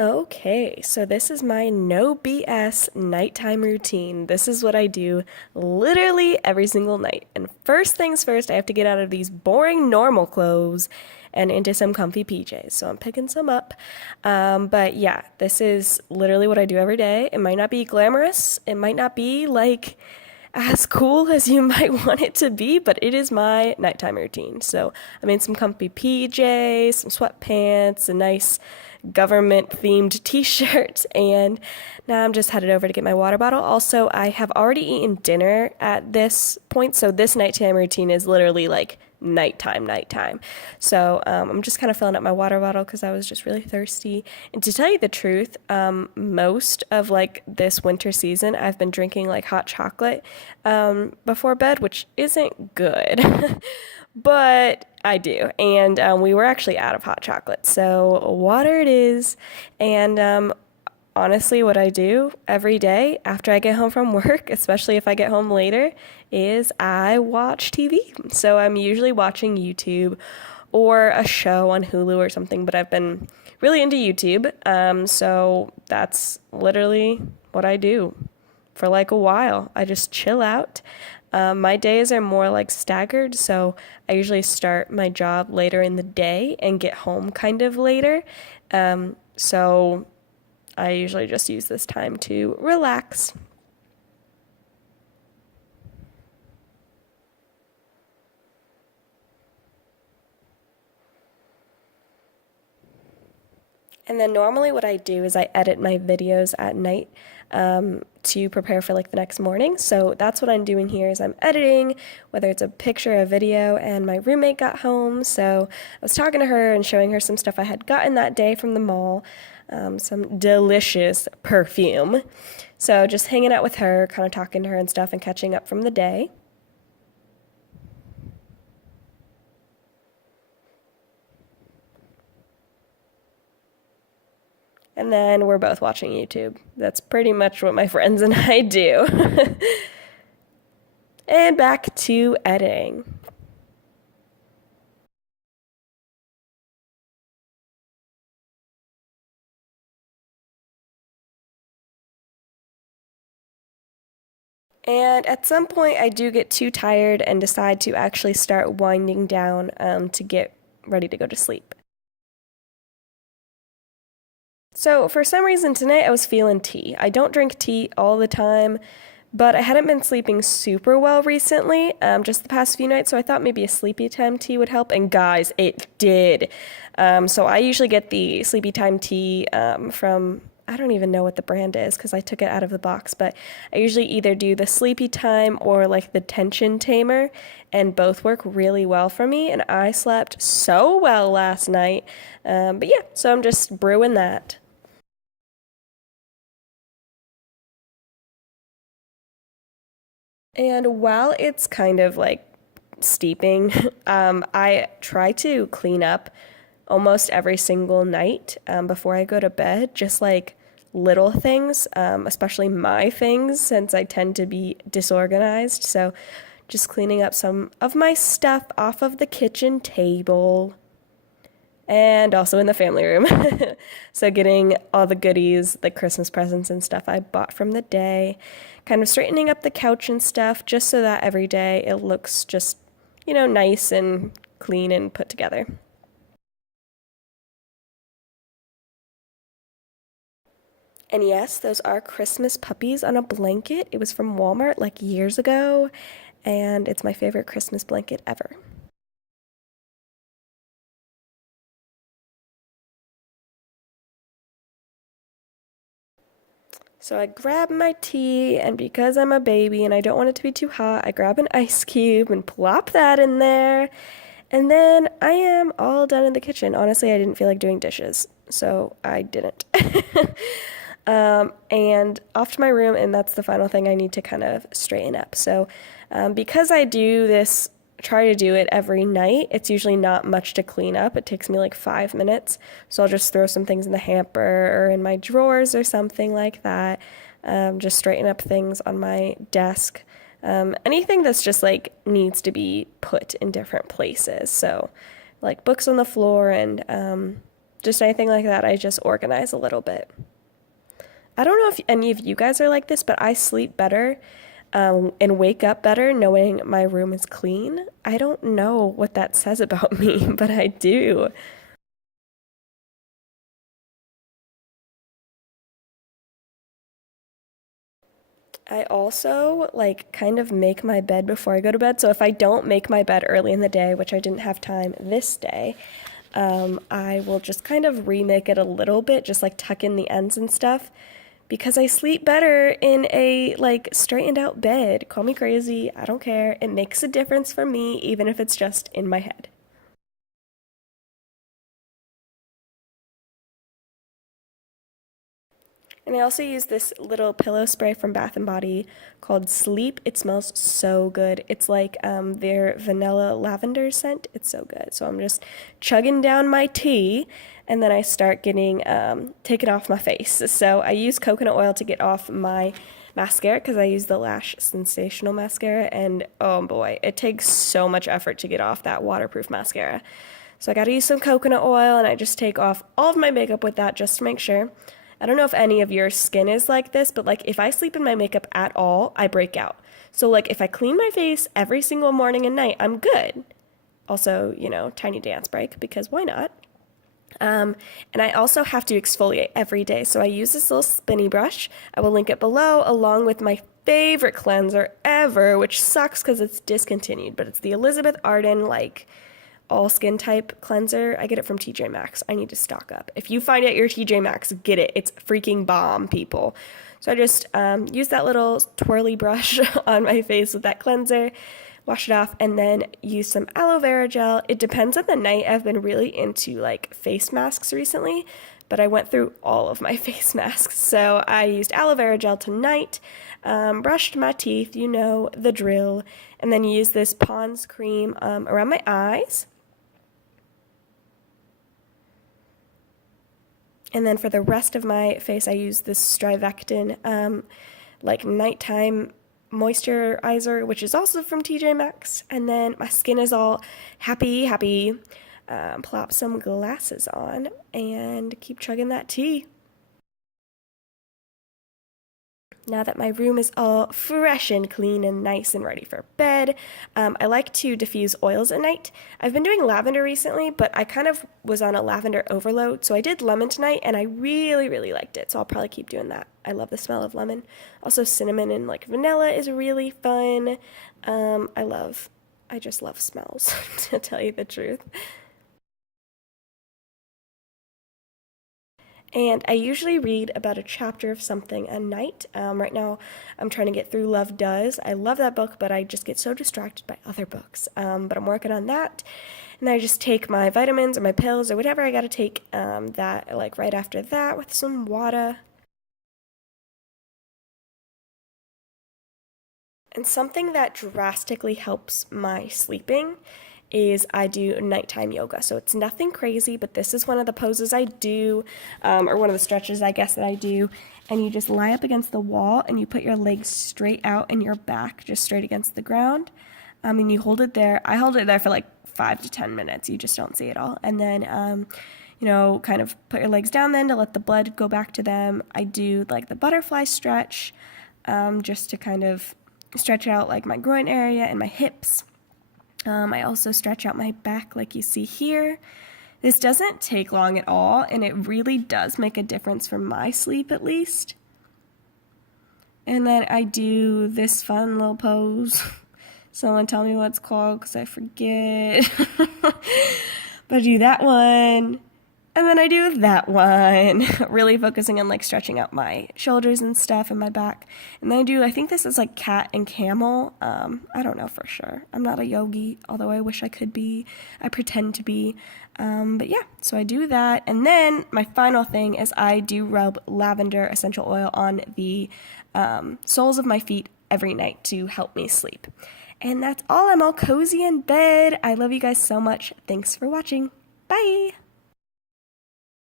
Okay, so this is my no BS nighttime routine. This is what I do literally every single night. And first things first, I have to get out of these boring normal clothes and into some comfy PJs. So I'm picking some up. But yeah, this is literally what I do every day. It might not be glamorous, it might not be like as cool as you might want it to be, but it is my nighttime routine. So I'm in some comfy PJs, some sweatpants, a nice government themed t-shirt, and now I'm just headed over to get my water bottle. Also, I have already eaten dinner at this point, so this nighttime routine is literally like nighttime. So I'm just kind of filling up my water bottle because I was just really thirsty. And to tell you the truth, most of like this winter season, I've been drinking like hot chocolate before bed, which isn't good. But I do. And we were actually out of hot chocolate. So water it is. And honestly, what I do every day after I get home from work, especially if I get home later, is I watch TV. So I'm usually watching YouTube or a show on Hulu or something, but I've been really into YouTube. So that's literally what I do for like a while. I just chill out. My days are more like staggered, so I usually start my job later in the day and get home kind of later. So I usually just use this time to relax. And then normally what I do is I edit my videos at night to prepare for like the next morning. So that's what I'm doing here is I'm editing, whether it's a picture, a video, and my roommate got home. So I was talking to her and showing her some stuff I had gotten that day from the mall, some delicious perfume. So just hanging out with her, kind of talking to her and stuff and catching up from the day. And then we're both watching YouTube. That's pretty much what my friends and I do. And back to editing. And at some point, I do get too tired and decide to actually start winding down to get ready to go to sleep. So, for some reason tonight, I was feeling tea. I don't drink tea all the time, but I hadn't been sleeping super well recently, just the past few nights, so I thought maybe a sleepy time tea would help. And guys, it did. So, I usually get the sleepy time tea from, I don't even know what the brand is because I took it out of the box, but I usually either do the sleepy time or like the tension tamer, and both work really well for me. And I slept so well last night. But yeah, so I'm just brewing that. And while it's kind of like steeping, I try to clean up almost every single night before I go to bed, just like little things, especially my things, since I tend to be disorganized. So just cleaning up some of my stuff off of the kitchen table and also in the family room. So getting all the goodies, the Christmas presents and stuff I bought from the day, kind of straightening up the couch and stuff just so that every day it looks just, nice and clean and put together. And yes, those are Christmas puppies on a blanket. It was from Walmart like years ago, and it's my favorite Christmas blanket ever. So I grab my tea, and because I'm a baby and I don't want it to be too hot, I grab an ice cube and plop that in there. And then I am all done in the kitchen. Honestly, I didn't feel like doing dishes, so I didn't. And off to my room, and that's the final thing I need to kind of straighten up. So, because I do this, try to do it every night, it's usually not much to clean up. It takes me like 5 minutes. So I'll just throw some things in the hamper or in my drawers or something like that. Just straighten up things on my desk. Anything that's just like needs to be put in different places. So, like books on the floor and just anything like that, I just organize a little bit. I don't know if any of you guys are like this, but I sleep better and wake up better knowing my room is clean. I don't know what that says about me, but I do. I also like kind of make my bed before I go to bed. So if I don't make my bed early in the day, which I didn't have time this day, I will just kind of remake it a little bit, just like tuck in the ends and stuff, because I sleep better in a like straightened out bed. Call me crazy, I don't care. It makes a difference for me, even if it's just in my head. And I also use this little pillow spray from Bath and Body called Sleep. It smells so good. It's like their vanilla lavender scent. It's so good. So I'm just chugging down my tea, and then I start getting taken off my face. So I use coconut oil to get off my mascara because I use the Lash Sensational mascara, and oh boy, it takes so much effort to get off that waterproof mascara. So I gotta use some coconut oil, and I just take off all of my makeup with that just to make sure. I don't know if any of your skin is like this, but like if I sleep in my makeup at all, I break out. So like if I clean my face every single morning and night, I'm good. Also, tiny dance break because why not? And I also have to exfoliate every day. So I use this little spinny brush. I will link it below along with my favorite cleanser ever, which sucks because it's discontinued, but it's the Elizabeth Arden like all skin type cleanser. I get it from TJ Maxx. I need to stock up. If you find out your TJ Maxx, get it. It's freaking bomb, people. So I just use that little twirly brush on my face with that cleanser, wash it off, and then use some aloe vera gel. It depends on the night. I've been really into like face masks recently, but I went through all of my face masks. So I used aloe vera gel tonight, brushed my teeth, the drill, and then used this Pond's cream around my eyes. And then for the rest of my face, I use this Strivectin, like nighttime moisturizer, which is also from TJ Maxx. And then my skin is all happy. Plop some glasses on and keep chugging that tea. Now that my room is all fresh and clean and nice and ready for bed, I like to diffuse oils at night. I've been doing lavender recently, but I kind of was on a lavender overload, so I did lemon tonight, and I really, really liked it, so I'll probably keep doing that. I love the smell of lemon. Also, cinnamon and like vanilla is really fun. I just love smells, to tell you the truth. And I usually read about a chapter of something a night. Right now, I'm trying to get through Love Does. I love that book, but I just get so distracted by other books. But I'm working on that. And then I just take my vitamins or my pills or whatever I gotta take that, like right after that with some water. And something that drastically helps my sleeping is I do nighttime yoga. So it's nothing crazy, but this is one of the poses I do, or one of the stretches, I guess, that I do. And you just lie up against the wall and you put your legs straight out and your back just straight against the ground. And you hold it there. I hold it there for like 5 to 10 minutes. You just don't see it all. And then, kind of put your legs down then to let the blood go back to them. I do like the butterfly stretch, just to kind of stretch out like my groin area and my hips. I also stretch out my back like you see here. This doesn't take long at all, and it really does make a difference for my sleep at least. And then I do this fun little pose. Someone tell me what it's called because I forget. But I do that one. And then I do that one, really focusing on like stretching out my shoulders and stuff and my back. And then I think this is like cat and camel. I don't know for sure. I'm not a yogi, although I wish I could be. I pretend to be. But yeah, so I do that. And then my final thing is I do rub lavender essential oil on the soles of my feet every night to help me sleep. And that's all. I'm all cozy in bed. I love you guys so much. Thanks for watching. Bye.